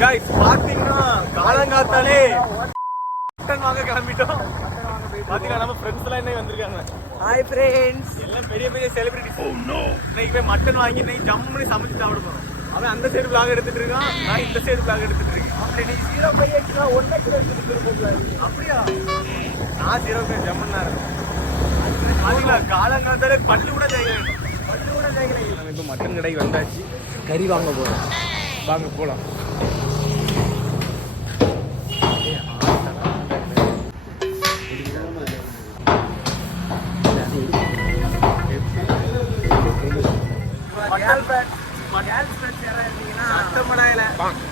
Guys பாத்தீங்கன்னா காலங்காத்தாலே mutton வாங்க கிளம்பிட்டோம். பாத்தீங்கன்னா நம்ம ஃப்ரெண்ட்ஸ் எல்லாம் இன்னைக்கு வந்திருக்காங்க. Hi friends. எல்லாம் பெரிய பெரிய செலிபிரிட்டிஸ். இன்னைக்கு போய் மட்டன் வாங்கி இன்னைக்கு ஜம்முன்னு சமைச்சு சாப்பிட போறோம். அவன் அந்த சைடு vlog எடுத்துட்டு இருக்கான், நான் இந்த சைடு vlog எடுத்துட்டு இருக்கேன். அப்படி நீ 0 எக்ஸ்ட்ரா 1 எக்ஸ்ட்ரா எடுத்துட்டு போகல. அப்படியா? நான் 0 ஜம்முன்னா இருக்கேன். பாத்தீங்களா காலங்காத்தாலே பல்லு கூட தேய்க்கல. நம்ம இப்போ மட்டன் கடைக்கு வந்தாச்சு, கறி வாங்க போறோம். வாங்க போலாம்.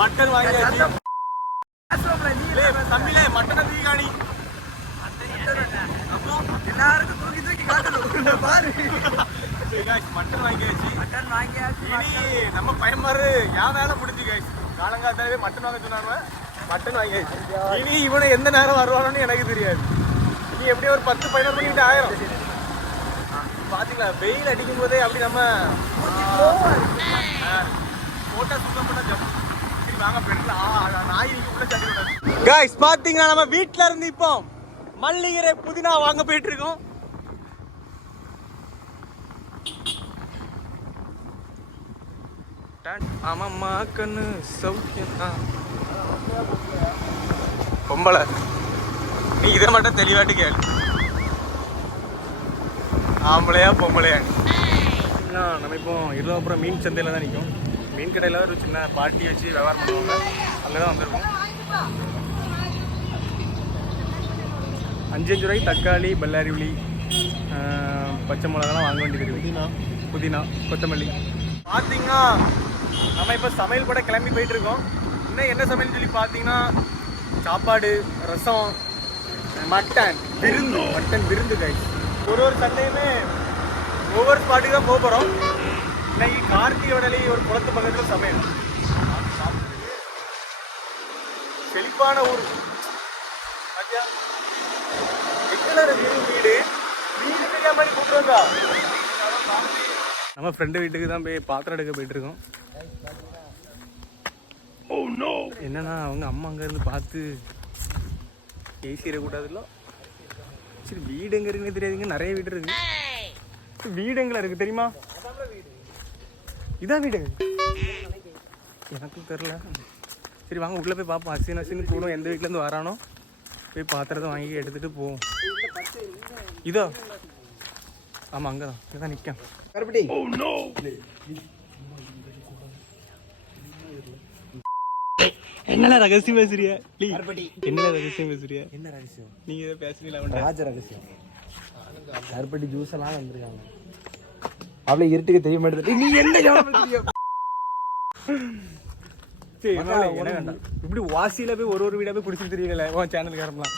மட்டன் வாங்கியாச்சு. தம்பிலே மட்டனை தூக்கி எல்லாருக்கும் தூக்கி தூக்கி காட்டணும் பாரு. மட்டன் வாங்கியாச்சு. இனி நம்ம பையன் மாதிரி என் வேலை முடிஞ்சு காய்ச்சி காலங்காத்தாலே மட்டன் வாங்க சொன்னாங்க. மட்டன் வாங்கியாச்சு. இனி இவனை எந்த நேரம் வருவானு எனக்கு தெரியாது. இனி எப்படியும் ஒரு 10-15 மணிக்கிட்ட ஆயிரம். பாத்தீங்களா வெயில் அடிக்கும் போதே அப்படி நம்ம போட்டா சுத்தம் பண்ண ஜம். சரி வாங்க பெட்ரோல் நாய் உள்ள சாப்பிட்டு. गाइस பாத்தீங்கன்னா நம்ம வீட்ல இருந்து இப்போ மல்லிகை புதினா வாங்க போயிட்டு இருக்கோம். ஆமாம்மா கண்ணு சௌக்கியம் பொம்பளை நீ இதை மட்டும் தெளிவாட்டு கேளு. ஆம்பளையா பொம்பளையா? நம்ம இப்போ இருபதுப்புறம் மீன் சந்தையில் தான் நிற்கும். மீன் கடையில் ஒரு சின்ன பாட்டி வச்சு வியாபாரம் பண்ணுவாங்க, அங்கே தான் வந்திருக்கோம். 5 ரூபாய்க்கு தக்காளி, பல்லாரி உள்ளி, பச்சை மிளகாலாம் வாங்க வேண்டியது. புதினா, கொத்தமல்லி. பார்த்தீங்கன்னா நம்ம இப்போ சமையல் கூட கிளம்பி போயிட்டு இருக்கோம். இன்னும் என்ன சமையல் சொல்லி பார்த்தீங்கன்னா சாப்பாடு, ரசம், மட்டன் விருந்து கைஸ். ஒரு சண்டையுமே ஒவ்வொரு ஸ்பாட்டுக்கு தான் போக போகிறோம். இன்னைக்கு கார்த்தியோடலி ஒரு குளத்து பக்கத்தில் சமையல். செழிப்பான ஊர். வீடு தெரியாம கூப்பிட்டு வந்தா நம்ம ஃப்ரெண்டு வீட்டுக்கு தான் போய் பாத்திரம் எடுக்க போயிட்டு இருக்கோம். என்னன்னா அவங்க அம்மா அங்க இருந்து பார்த்து பேசிடக்கூடாதுல்ல. சரி வீடு எங்க இருக்குன்னு தெரியாதுங்க, நிறைய வீடு இருக்கு. வீடு எங்கல இருக்கு தெரியுமா? இதான் வீடு எனக்கும் தெரியல. சரி வாங்க உள்ள போய் பார்ப்போம். அசின்னு கூட எந்த வீட்டுல இருந்து வரானோ போய் பாத்திரத்தை வாங்கி எடுத்துட்டு போவோம். இதோ ஆமா அங்கதான் இங்கதான் நிக்க. என்ன ரகசியம் பேசுறியா? என்ன ரகசியம் பேசுறியா? என்ன ரகசியம்? நீங்க ஏதோ பேசுறீங்களா? ராஜ ரகசியம். கருப்பட்டி ஜூஸ் எல்லாம் வந்திருக்காங்க. அவளை இருட்டுக்கு தெரிய மாட்டேது. நீ என்ன இப்படி வாசியில போய் ஒரு வீடா போய் குடிச்சு தெரியல. உன் சேனலுக்கு ஆரம்பலாம்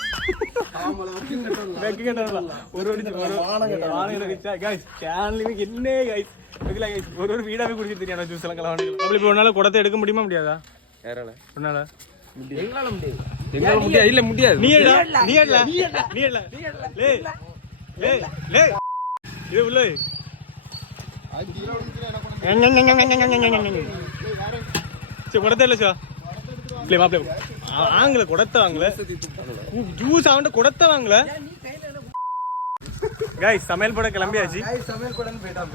ஒரு வீடா போய் குடிச்சு தெரியும். ஜூஸ் எல்லாம் கலவாங்க. அப்படி இப்போ ஒன்னால குடத்தை எடுக்க முடியுமா முடியாதா? ஒன்னால எங்களால முடியாது. எங்களால முடியாது. இல்ல முடியாது. நீ இது உள்ள குடத்தை இல்ல சார் ஆங்கல குடத்தை வாங்கல. ஜூஸ் அவன்கிட்ட குடத்தை வாங்கல. गाइस சமையல் போட கிளம்பியாச்சு. சமையல் போடன்னு போயிட்டாங்க.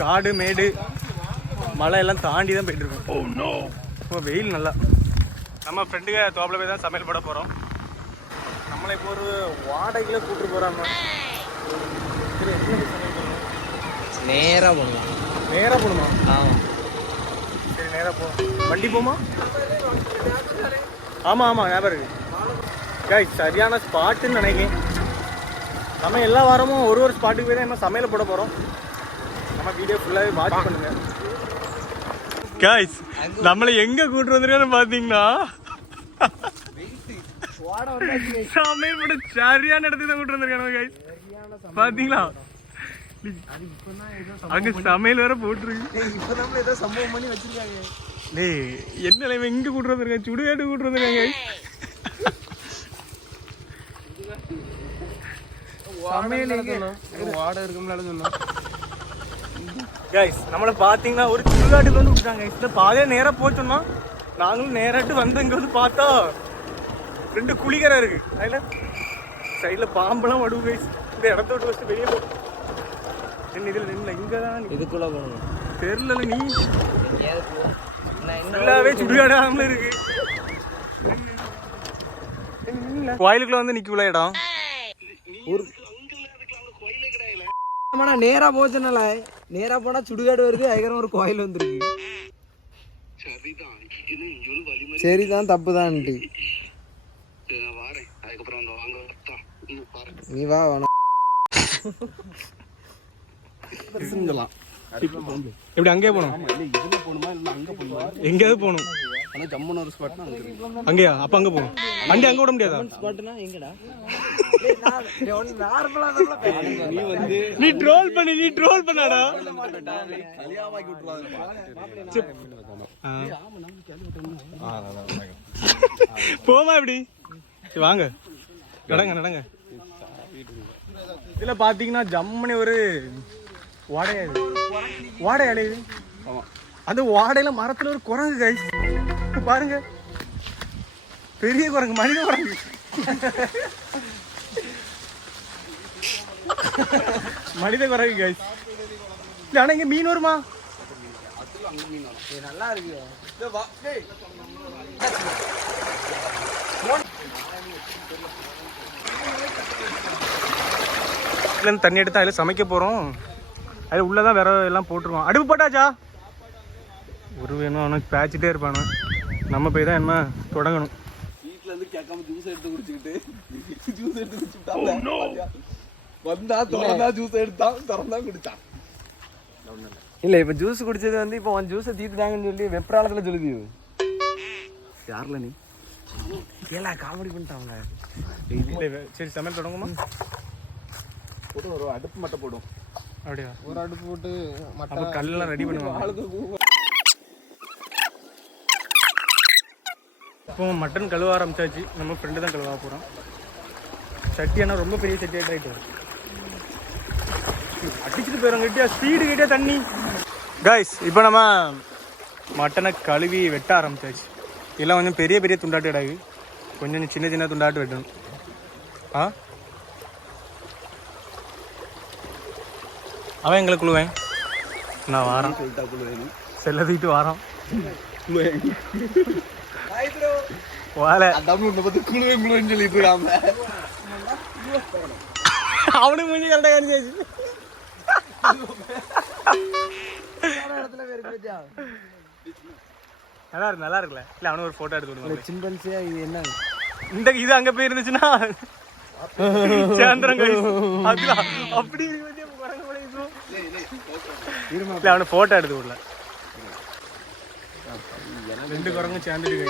காடு மேடு மலை எல்லாம் தாண்டி தான் போயிட்டு இருக்கோம். இப்போ வெயில் நல்லா. நம்ம ஃப்ரெண்டுங்க தோப்பில் போய் தான் சமையல் போட போகிறோம். நம்மளை இப்போ ஒரு வாடகையில் கூப்பிட்டு போகிறாங்க. சரி நேராக போகலாம். நேராக போகணுமா? சரி நேராக போ. வண்டி போமா? ஆமாம் ஞாபகம் இருக்கு. गाइस சரியான ஸ்பாட்டுன்னு நினைக்கிறேன். நம்ம எல்லா வாரமும் ஒரு ஸ்பாட்டுக்கு போய் தான் நம்ம சமையல் போட போகிறோம். நம்ம வீடியோ ஃபுல்லாகவே வாட்ச் பண்ணுங்க. गाइस நம்மளை எங்க கூட்டு வந்திருக்கான்னு பாத்தீங்கன்னா சமையல் போட சரியான இடத்துக்கு தான் கூட்டு வந்திருக்காங்க. गाइस பாத்தீங்களா அங்க சமையல் வேற போட்டுருக்கு. ஏதோ சம்பவம் பண்ணி வச்சிருக்காங்க. என்ன எங்க கூட்டு வந்திருக்காங்க? சுடுகாட்டு கூட்டு வந்திருக்காங்க. சமையல் வாடகை இருக்கும்ல சொன்னோம். கைஸ் நம்மளை பார்த்தீங்கன்னா ஒரு சுடுகாட்டுக்கு வந்து விட்டாங்க கைஸ். இந்த பாதையை நேராக போச்சோம்னா நாங்களும் நேராட்டு வந்து இங்கே வந்து பார்த்தா 2 குழிக்கரை இருக்கு. அதில் சைடில் பாம்பெல்லாம் வடுவு கைஸ். இந்த இடத்த விட்டு வச்சு வெளியே போ. என்ன இதில் நின்று இங்கே தான் இதுக்குள்ள போகணும். தெரியல நீ ஃபுல்லாகவே சுடுகாடாமல் இருக்கு. கோயிலுக்குள்ள வந்து நிற்கல இடம். நேரா போச்சுனால நேரா போனா சுடுகாடு வருது. அதுக்கப்புறம் ஒரு கோயில் வந்துருக்கு. சரிதான் தப்புதான்ட்டு நீ வா வேணும். எப்படி அங்கேயே போகணும்? எங்கேயாவது போகணும். அங்கேயா? அப்ப அங்க போகணும். வண்டி அங்க விட முடியாதா? நீ ட்ரோல் பண்ணாடா. போமா எப்படி? வாங்க நடங்க. இதுல பாத்தீங்கன்னா ஜம்முனி ஒரு வாடை அலையுது. அந்த வாடையில மரத்துல ஒரு குரங்கு கைஸ் பாருங்க. பெரிய குரங்கு, மனித குரங்கு. மனித குரங்கு கைஸ். இல்ல ஆனா இங்க மீன் வருமா? நல்லா இருக்கு. தண்ணி எடுத்து அதில் சமைக்க போகிறோம். அது உள்ளதான் வேற எல்லாம் போட்டுருவோம். அடுப்பு போட்டாச்சா? ஒரு வேணும் அவனுக்கு பேச்சிட்டே இருப்பானு. நம்ம போய் தான் என்ன தொடங்கணும். வீட்டில் இருந்து கேட்காம ஜூஸ் எடுத்து குடிச்சுக்கிட்டு வந்தா திறந்தா ஜூஸ் எடுத்தான், திறந்தா குடிச்சான். இல்லை இப்போ ஜூஸ் குடிச்சது வந்து இப்போ உன் ஜூஸை தீர்த்துட்டாங்கன்னு சொல்லி வெப்ராளத்தில் சொல்லுது. யாரில் நீ ஏலா காமெடி பண்ணிட்டாங்க. சரி சமையல் தொடங்குமா? போட்டு ஒரு அடுப்பு மட்டும் போடும். அப்படியா? ஒரு அடுப்பு போட்டு அப்போ கல்லெல்லாம் ரெடி பண்ணுவாங்க. இப்போ மட்டன் கழுவ ஆரம்பிச்சாச்சு. நம்ம ஃப்ரெண்டு தான் கழுவ போகிறோம். சட்டி ஆனால் ரொம்ப பெரிய சட்டி ஆகிட்டு அடிச்சுட்டு போயிடும். கிட்டியா ஸ்பீடு கிட்டியா தண்ணி. கைஸ் இப்போ நம்ம மட்டனை கழுவி வெட்ட ஆரம்பிச்சாச்சு. இதெல்லாம் கொஞ்சம் பெரிய பெரிய துண்டாட்டு கிடாது. கொஞ்சம் சின்ன சின்ன துண்டாட்டு வெட்டணும். அவன் எங்களை குழுவேன். நான் வாரம் செல்ல தூக்கிட்டு வாரம். அவனுக்கு முடிஞ்சு கரெக்டாக காணிச்சாச்சு. நல்லா இருக்குல்ல? இல்லை அவனுக்கு ஒரு ஃபோட்டோ எடுத்து விடுவாங்க. சிம்பன்சியா இது என்ன இந்த இது அங்கே போய் இருந்துச்சுன்னா சேந்திரங்க அப்படி அவனை போட்டோ எடுத்து விடல. 2 குரங்கும் சேர்ந்துட்டு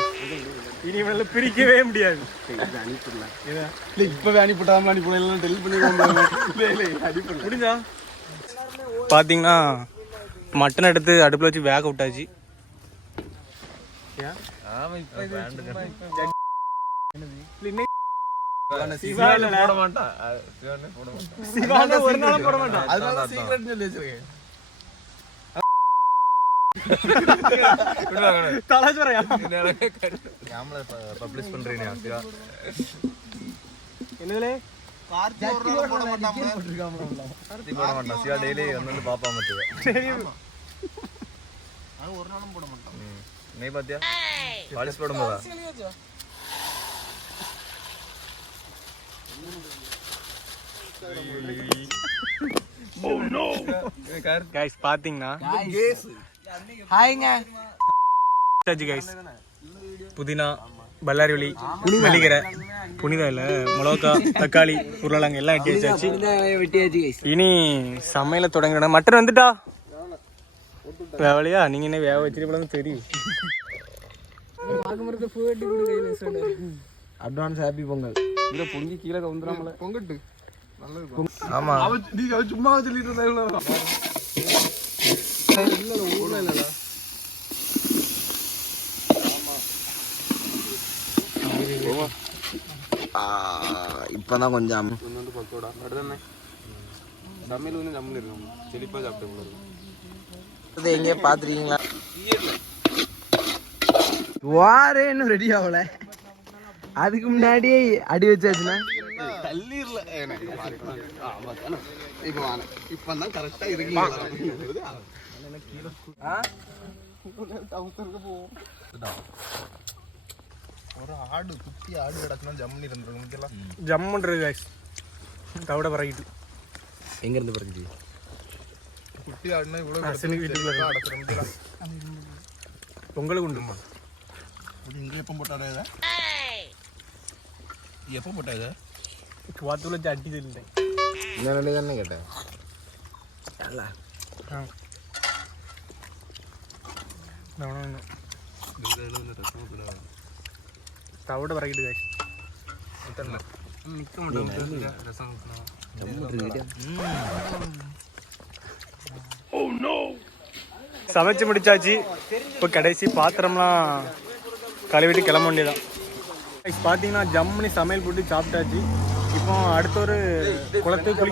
இனி இவனால பிரிக்கவே முடியாது. இப்பவே அனுப்பிட்டாம அனுப்பிடலாம் டெல் பண்ணி முடிஞ்சா பாத்தீங்கன்னா மட்டன் எடுத்து அடுப்புல வச்சு வேக விட்டாச்சு. போட மாட்டான். ஒரு நாளும் போட மாட்டான். அதனால சீக்ரெட் சொல்லி வச்சிருக்கேன். பப்ளிஷ் பண்றீங்க என்னதுல போட மாட்டான். சிவா டெய்லி வந்து பாப்பா மட்டும் ஒரு நாளும் போட மாட்டான். நீ பாத்தியா பாலிஷ் போடும்போதா? கைஸ் பாத்தீங்கன்னா புதினா, பல்லாரி வலி, வெள்ளிக்கரை, புனிதா இல்ல மிளகா, தக்காளி, உருளைங்க எல்லாம் வெட்டி வச்சாச்சு. இனி சமையல தொடங்கிட. மட்டன் வந்துட்டா வேவலையா? நீங்க என்ன வேக வச்சிருப்பீங்க தெரியும். Advance happy Pongal. இத பொங்கி கீழே கவுந்துறாமல பொங்கட்டு நல்லது. ஆமா நீங்க சும்மா சொல்லிட்டு இருந்தா ஊர்ல இல்ல. இப்பதான் கொஞ்சம் பக்கோடா நடுதானே சமையல் வந்து ஜம்முன்னு இருக்கும். செழிப்பா சாப்பிட்டு எங்கே பாத்துருக்கீங்களா? வாரே இன்னும் ரெடி ஆகல, அதுக்கு முன்னாடியே அடி வச்சாச்சுன்னா தள்ளிரல எனக்கு இப்பதான் கரெக்டா இருக்கீங்க. ஒரு ஆடு குட்டி ஆடு கிடக்குனா ஜம்முன்னு இருந்துருக்கும். ஜம்முன்றது guys. தவிட பறக்கிட்டு எங்க இருந்து பிறகுது குட்டி ஆடுனா இவ்வளவு அசனுக்கு வீட்டுக்குள்ள அடக்குறோம். பொங்கலுக்கு உண்டுமா? இங்க எப்போ போட்டாடா இதை? எப்போ போட்டா இதை? வாத்துல அட்டி தெரிஞ்சேன். இன்னும் தானே கேட்டேன். தவிட பறக்கிட்டு guys. சமைச்சு முடிச்சாச்சு. இப்போ கடைசி பாத்திரம்லாம் கழுவிட்டு கிளம்ப வேண்டியதான். பார்த்தீங்கன்னா ஜம்முனி சமையல் போட்டு சாப்பிட்டாச்சு. இப்போ அடுத்த ஒரு குளத்துக்கு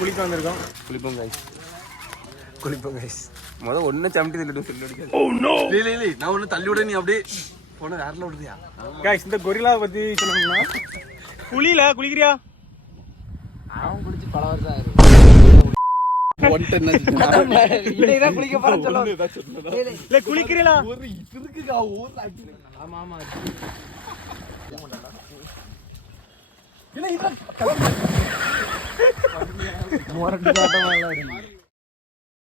குளிக்க வந்திருக்கோம். குளிப்போம் கைஸ். முதல்ல ஒன்னும் சமட்டி தள்ளிட்டு சொல்லி இல்லை நான் ஒன்னும் தள்ளி விட, நீ அப்படியே போன யாரில் விடுறியா? கைஸ் இந்த கொரில்லாவை பற்றி சொன்னோம்னா, குளிக்கிறியா? அவன் குளிச்சு பல வருஷம் ஆயிரும். குளிக்கிறீங்களா? ஆமா ஆமா மொரட்டு